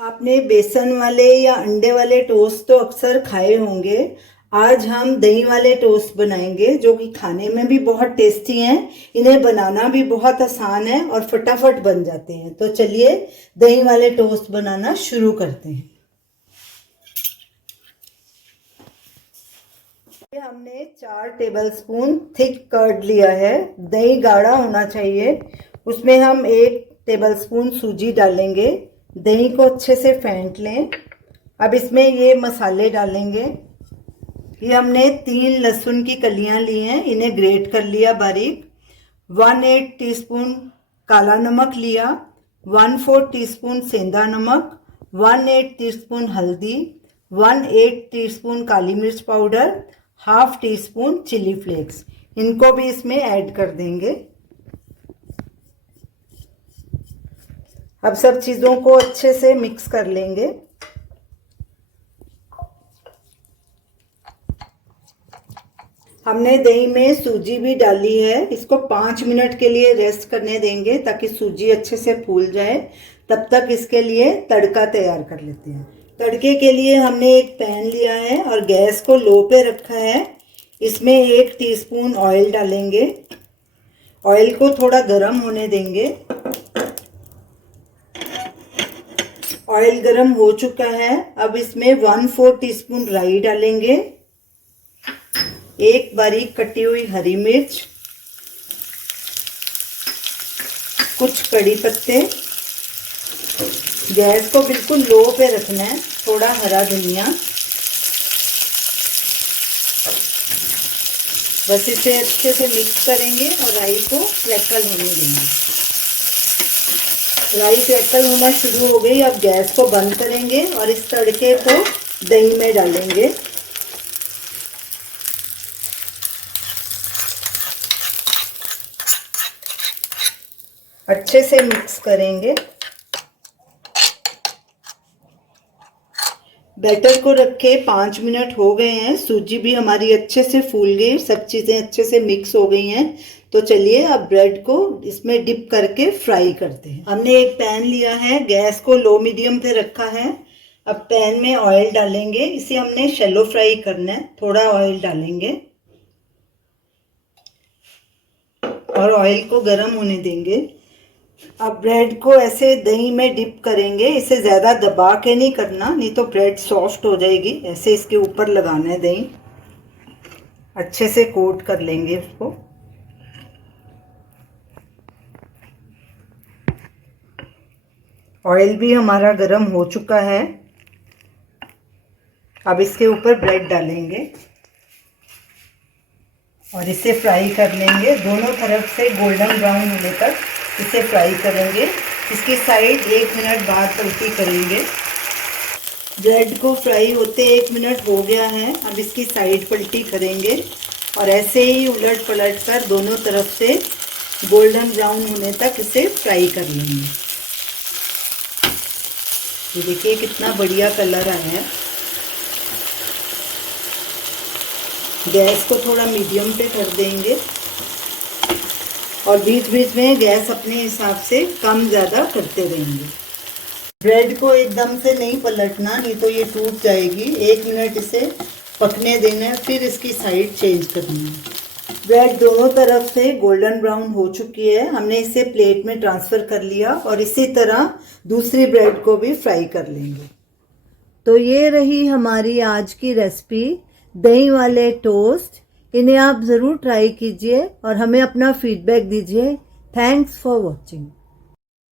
आपने बेसन वाले या अंडे वाले टोस्ट तो अक्सर खाए होंगे। आज हम दही वाले टोस्ट बनाएंगे जो कि खाने में भी बहुत टेस्टी हैं। इन्हें बनाना भी बहुत आसान है और फटाफट बन जाते हैं। तो चलिए दही वाले टोस्ट बनाना शुरू करते हैं। हमने 4 टेबलस्पून थिक कर्ड लिया है। दही गाढ़ा होना चाहिए। उसमें हम 1 टेबलस्पून सूजी डालेंगे। दही को अच्छे से फेंट लें। अब इसमें ये मसाले डालेंगे। ये हमने 3 लहसुन की कलियां ली हैं, इन्हें ग्रेट कर लिया बारीक। 1/8 टीस्पून काला नमक लिया, 1/4 टीस्पून सेंधा नमक, 1/8 टीस्पून हल्दी, 1/8 टीस्पून काली मिर्च पाउडर, 1/2 टीस्पून चिली फ्लेक्स। इनको भी इसमें ऐड कर देंगे। अब सब चीज़ों को अच्छे से मिक्स कर लेंगे। हमने दही में सूजी भी डाली है। इसको 5 मिनट के लिए रेस्ट करने देंगे ताकि सूजी अच्छे से फूल जाए। तब तक इसके लिए तड़का तैयार कर लेते हैं। तड़के के लिए हमने एक पैन लिया है और गैस को लो पे रखा है। इसमें 1 टीस्पून ऑयल डालेंगे। ऑयल को थोड़ा गर्म होने देंगे। ऑयल गर्म हो चुका है। अब इसमें 1/4 टीस्पून राई डालेंगे, 1 बारीक कटी हुई हरी मिर्च, कुछ कड़ी पत्ते। गैस को बिल्कुल लो पे रखना है। थोड़ा हरा धनिया। बस इसे अच्छे से मिक्स करेंगे और राई को क्रैकल होने देंगे। राई क्रैकल होना शुरू हो गई। अब गैस को बंद करेंगे और इस तड़के को दही में डालेंगे। अच्छे से मिक्स करेंगे। बैटर को रखे 5 मिनट हो गए हैं। सूजी भी हमारी अच्छे से फूल गई, सब चीज़ें अच्छे से मिक्स हो गई हैं। तो चलिए अब ब्रेड को इसमें डिप करके फ्राई करते हैं। हमने एक पैन लिया है, गैस को लो मीडियम पे रखा है। अब पैन में ऑयल डालेंगे। इसे हमने शैलो फ्राई करना है। थोड़ा ऑयल डालेंगे और ऑयल को गर्म होने देंगे। अब ब्रेड को ऐसे दही में डिप करेंगे। इसे ज़्यादा दबा के नहीं करना, नहीं तो ब्रेड सॉफ्ट हो जाएगी। ऐसे इसके ऊपर लगाना है दही। अच्छे से कोट कर लेंगे उसको। ऑयल भी हमारा गर्म हो चुका है। अब इसके ऊपर ब्रेड डालेंगे और इसे फ्राई कर लेंगे। दोनों तरफ से गोल्डन ब्राउन होने तक इसे फ्राई करेंगे। इसकी साइड 1 मिनट बाद पलटी करेंगे। ब्रेड को फ्राई होते 1 मिनट हो गया है। अब इसकी साइड पलटी करेंगे और ऐसे ही उलट पलट कर दोनों तरफ से गोल्डन ब्राउन होने तक इसे फ्राई कर लेंगे। ये देखिए कितना बढ़िया कलर आया है। गैस को थोड़ा मीडियम पे कर देंगे और बीच बीच में गैस अपने हिसाब से कम ज़्यादा करते रहेंगे। ब्रेड को एकदम से नहीं पलटना, नहीं तो ये टूट जाएगी। 1 मिनट इसे पकने देना है, फिर इसकी साइड चेंज करनी है। ब्रेड दोनों तरफ से गोल्डन ब्राउन हो चुकी है। हमने इसे प्लेट में ट्रांसफ़र कर लिया और इसी तरह दूसरी ब्रेड को भी फ्राई कर लेंगे। तो ये रही हमारी आज की रेसिपी, दही वाले टोस्ट। इन्हें आप ज़रूर ट्राई कीजिए और हमें अपना फीडबैक दीजिए। Thanks for watching.